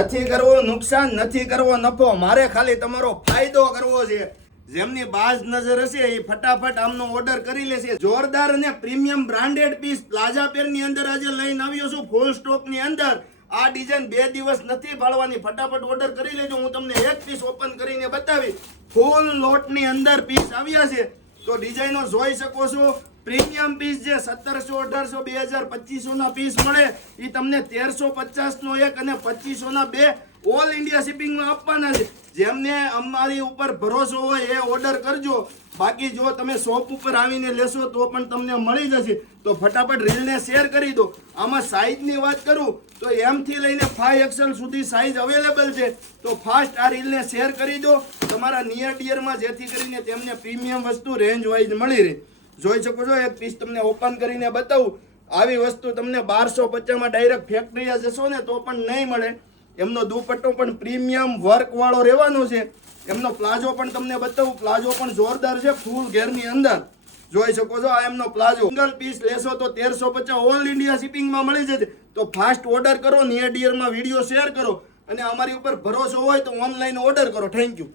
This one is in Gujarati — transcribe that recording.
નથી કરવો નુકસાન, નથી કરવો નફો, મારે ખાલી તમારો ફાયદો કરવો છે. જેમની બાજ નજર હશે એ ફટાફટ આમનો ઓર્ડર કરી લેશે. જોરદાર અને premium branded piece plaza pair ની અંદર આજે લઈને આવ્યો છું ફૂલ સ્ટોક ની અંદર. આ ડિઝાઇન 2 દિવસ નથી ભાળવાની, ફટાફટ ઓર્ડર કરી લેજો. હું તમને એક પીસ ઓપન કરીને બતાવી. ફૂલ લોટ ની અંદર પીસ આવ્યા છે તો ડિઝાઇનો જોઈ શકો છો. પ્રીમિયમ પીસ જે 1700, 1800, 2000, 2500 ના પીસ મળે એ તમને 1350 નો એક અને 2500 ના 2 ઓલ ઇન્ડિયા શિપિંગમાં આપવાના છે. જેમને અમારી ઉપર ભરોસો હોય એ ઓર્ડર કરજો. બાકી જો તમે શોપ ઉપર આવીને લેશો તો પણ તમને મળી જશે. તો ફટાફટ રીલને શેર કરી દો. આમાં સાઈઝની વાત કરું તો M થી લઈને 5XL સુધી સાઈઝ અવેલેબલ છે. તો ફાસ્ટ આ રીલને શેર કરી દો તમારા નિયર ડિયરમાં, જેથી કરીને તેમને પ્રીમિયમ વસ્તુ રેન્જ વાઇઝ મળી રહે. જોઈ શકો છો એક પીસ તમને ઓપન કરીને બતાવું. આવી વસ્તુ તમને 1250 ડાયરેક્ટ ફેક્ટરીએ જશો ને તો પણ નહીં મળે. એમનો દુપટ્ટો પણ પ્રીમિયમ વર્ક વાળો રહેવાનો છે. એમનો પ્લાઝો પણ તમને બતાવું. પ્લાઝો પણ જોરદાર છે ફૂલ ઘેરની અંદર. જોઈ શકો છો આ એમનો પ્લાઝો. સિંગલ પીસ લેશો તો 1350 ઓલ ઇન્ડિયા શિપિંગમાં મળી જશે. તો ફાસ્ટ ઓર્ડર કરો, નિયર ડિયરમાં વિડીયો શેર કરો અને અમારી ઉપર ભરોસો હોય તો ઓનલાઈન ઓર્ડર કરો. Thank you.